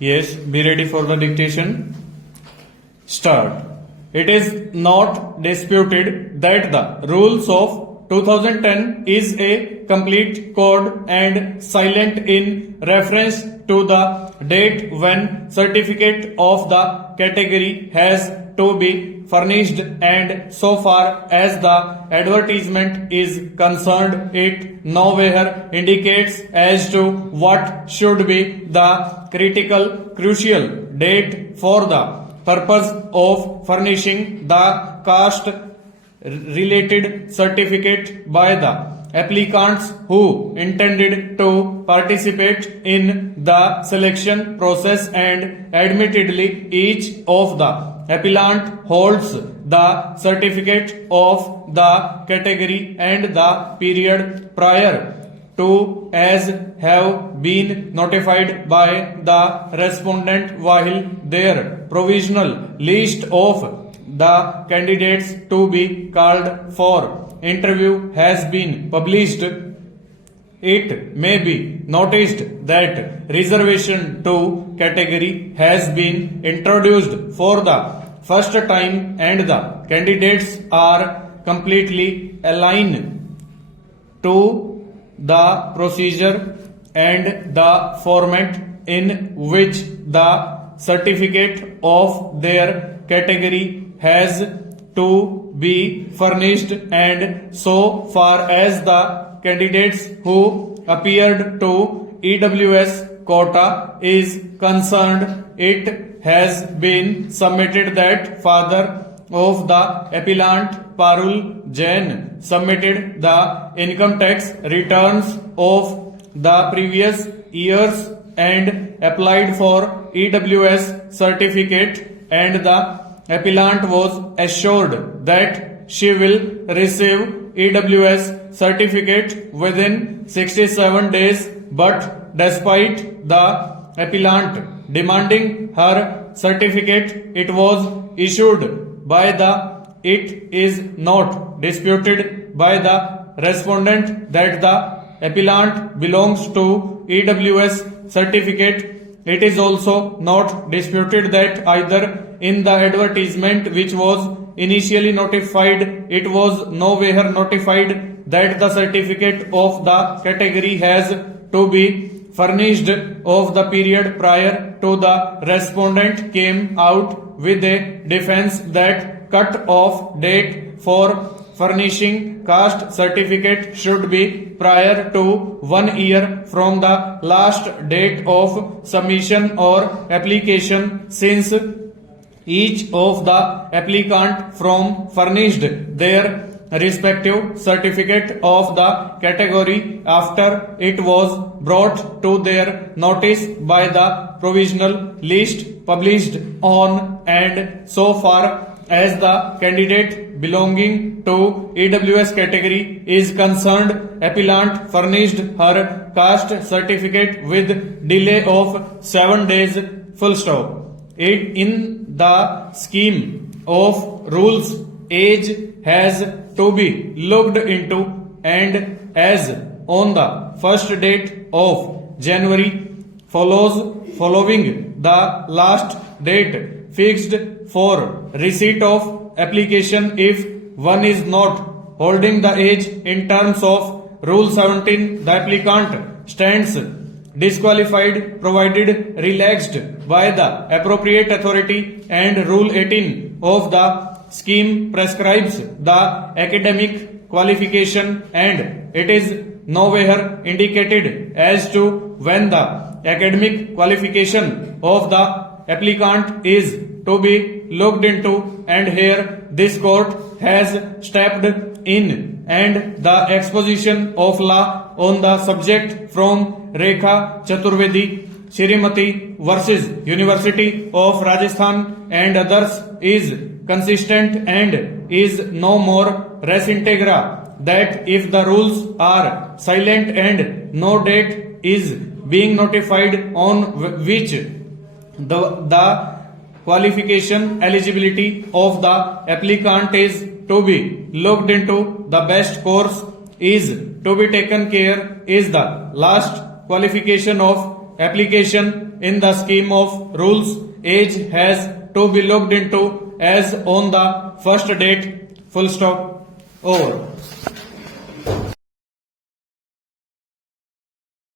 Yes, be ready for the dictation. Start. It is not disputed that the rules of 2010 is a complete code and silent in reference to the date when certificate of the category has to be furnished, and so far as the advertisement is concerned, it nowhere indicates as to what should be the crucial date for the purpose of furnishing the caste related certificate by the applicants who intended to participate in the selection process, and admittedly each of the appellant holds the certificate of the category and the period prior to as have been notified by the respondent, while their provisional list of the candidates to be called for interview has been published. It may be noticed that reservation to category has been introduced for the first time, and the candidates are completely aligned to the procedure and the format in which the certificate of their category has to be furnished, and so far as the candidates who appeared to EWS quota is concerned, it has been submitted that father of the appellant Parul Jain submitted the income tax returns of the previous years and applied for EWS certificate, and the appellant was assured that she will receive EWS certificate within 67 days, but despite the appellant demanding her certificate, it was issued by the. It is not disputed by the respondent that the appellant belongs to EWS certificate. It is also not disputed that either in the advertisement which was initially notified, it was nowhere notified that the certificate of the category has to be furnished of the period prior to the respondent came out with a defense that cut-off date for furnishing caste certificate should be prior to 1 year from the last date of submission or application, since each of the applicant from furnished their respective certificate of the category after it was brought to their notice by the provisional list published on, and so far as the candidate belonging to EWS category is concerned, appellant furnished her caste certificate with delay of 7 days, full stop. In the scheme of rules, age has to be looked into, and as on the first date of January following the last date fixed for receipt of application, if one is not holding the age in terms of Rule 17, the applicant stands disqualified provided relaxed by the appropriate authority, and Rule 18 of the scheme prescribes the academic qualification, and it is nowhere indicated as to when the academic qualification of the applicant is to be looked into, and here this court has stepped in, and the exposition of law on the subject from Rekha Chaturvedi Shrimati versus University of Rajasthan and others is consistent and is no more res integra that if the rules are silent and no date is being notified on which the qualification eligibility of the applicant is to be looked into, the best course is to be taken care is the last qualification of application in the scheme of rules, age has to be looked into as on the first date, full stop, over.